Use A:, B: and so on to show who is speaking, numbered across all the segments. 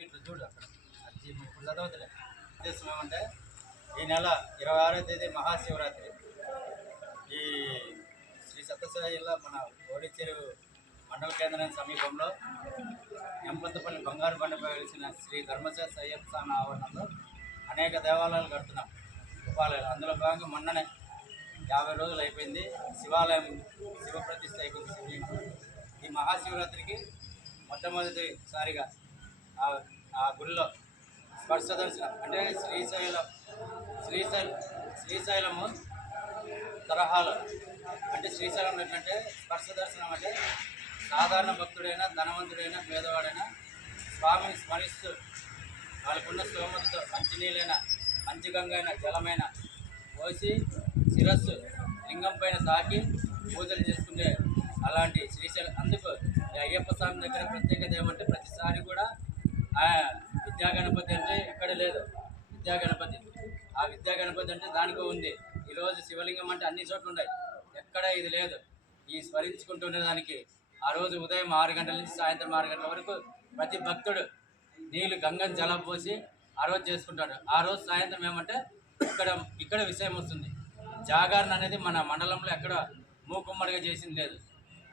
A: ఇట్లా చూడు అక్కడ. అది ఇప్పుడు చదవదులే ఉద్దేశం ఏమంటే ఈ నెల ఇరవై ఆరో తేదీ మహాశివరాత్రి. ఈ శ్రీ సత్యసాయిలో మన ఓడిచెరువు మండల కేంద్రం సమీపంలో ఎంపంతపల్లి బంగారు బండపై వెలిసిన శ్రీ ధర్మశాస్త్ర అయ్యప్ప స్వామి ఆవరణంలో అనేక దేవాలయాలు కడుతున్నాం. ఉపాలయాలు. అందులో భాగంగా మొన్ననే యాభై రోజులు అయిపోయింది. శివాలయం శివ అయిపోయింది. ఈ మహాశివరాత్రికి మొట్టమొదటిసారిగా ఆ ఆ గుడిలో స్పర్శ దర్శనం. అంటే శ్రీశైలం శ్రీశైలం శ్రీశైలము తరహాలో. అంటే శ్రీశైలం ఏంటంటే స్పర్శ దర్శనం అంటే సాధారణ భక్తుడైనా ధనవంతుడైనా పేదవాడైనా స్వామిని స్మరిస్తూ వాళ్ళకున్న స్తోమతతో మంచినీళ్ళైన మంచి గంగైన జలమైన పోసి శిరస్సు లింగం పైన తాకి పూజలు చేసుకునే అలాంటి శ్రీశైలం అందుకు అయ్యప్ప స్వామి దగ్గర ప్రత్యేకత ఏమంటే ప్రతిసారి కూడా విద్యా గణపతి అంటే ఇక్కడ లేదు. విద్యా గణపతి. ఆ విద్యా గణపతి అంటే దానికో ఉంది. ఈరోజు శివలింగం అంటే అన్ని చోట్ల ఉన్నాయి. ఎక్కడ ఇది లేదు. ఈ స్మరించుకుంటున్న దానికి ఆ రోజు ఉదయం ఆరు గంటల నుంచి సాయంత్రం ఆరు గంటల వరకు ప్రతి భక్తుడు నీళ్ళు గంగని జలం పోసి ఆ రోజు చేసుకుంటాడు. ఆ రోజు సాయంత్రం ఏమంటే ఇక్కడ ఇక్కడ విషయం వస్తుంది. జాగరణ అనేది మన మండలంలో ఎక్కడ మూకుమ్మడిగా చేసింది లేదు.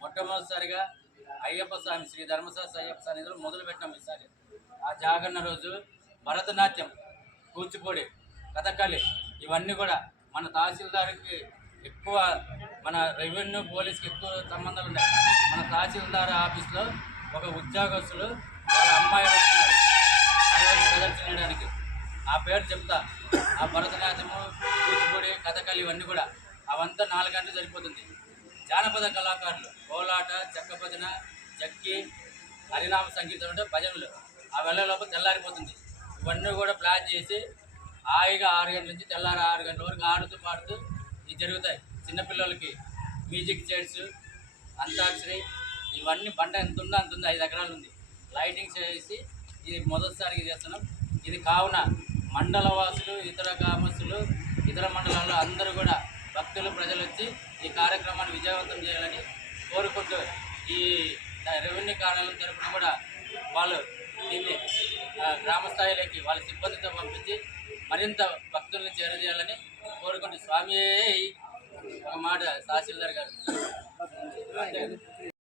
A: మొట్టమొదటిసారిగా అయ్యప్ప స్వామి శ్రీ ధర్మశాస్త్ర అయ్యప్ప సన్నిధిలో మొదలు పెట్టాం ఈసారి. ఆ జాగరణ రోజు భరతనాట్యం కూచిపూడి కథకళి ఇవన్నీ కూడా మన తహసీల్దార్కి ఎక్కువ మన రెవెన్యూ పోలీస్కి ఎక్కువ సంబంధాలు ఉన్నాయి. మన తహసీల్దార్ ఆఫీస్లో ఒక ఉద్యోగస్తులు వాళ్ళ అమ్మాయి వచ్చినారు. ప్రదర్శించడానికి. ఆ పేరు చెప్తా. ఆ భరతనాట్యము కూచిపూడి కథకళి ఇవన్నీ కూడా. అవంతా నాలుగు గంటలు సరిపోతుంది. జానపద కళాకారులు కోలాట చెక్క భజన జక్కి హరినామ సంగీతం అంటే భజనలు. ఆ వెళ్ళలోపు తెల్లారిపోతుంది. ఇవన్నీ కూడా ప్లాన్ చేసి హాయిగా ఆరు గంటల నుంచి తెల్లారి ఆరు గంటల వరకు ఆడుతూ పాడుతూ ఇవి జరుగుతాయి. చిన్నపిల్లలకి మ్యూజిక్ చైర్స్ అంతాక్షరి ఇవన్నీ బండ ఎంత ఉందో అంత ఉంది. ఐదు ఎకరాలు ఉంది. లైటింగ్ చేసి ఇది మొదటిసారిగా చేస్తున్నాం. ఇది కావున మండల వాసులు ఇతర గ్రామస్తులు ఇతర మండలాల్లో అందరూ కూడా భక్తులు ప్రజలు వచ్చి ఈ కార్యక్రమాన్ని విజయవంతం చేయాలని కోరుకుంటూ ఈ రెవెన్యూ కార్యాలయం తరఫున కూడా వాళ్ళు దీన్ని గ్రామ స్థాయిలోకి వాళ్ళ సిబ్బందితో పంపించి మరింత భక్తుల్ని చేరజేయాలని కోరుకుంటూ స్వామి ఒక మాట తహసీల్దార్ గారు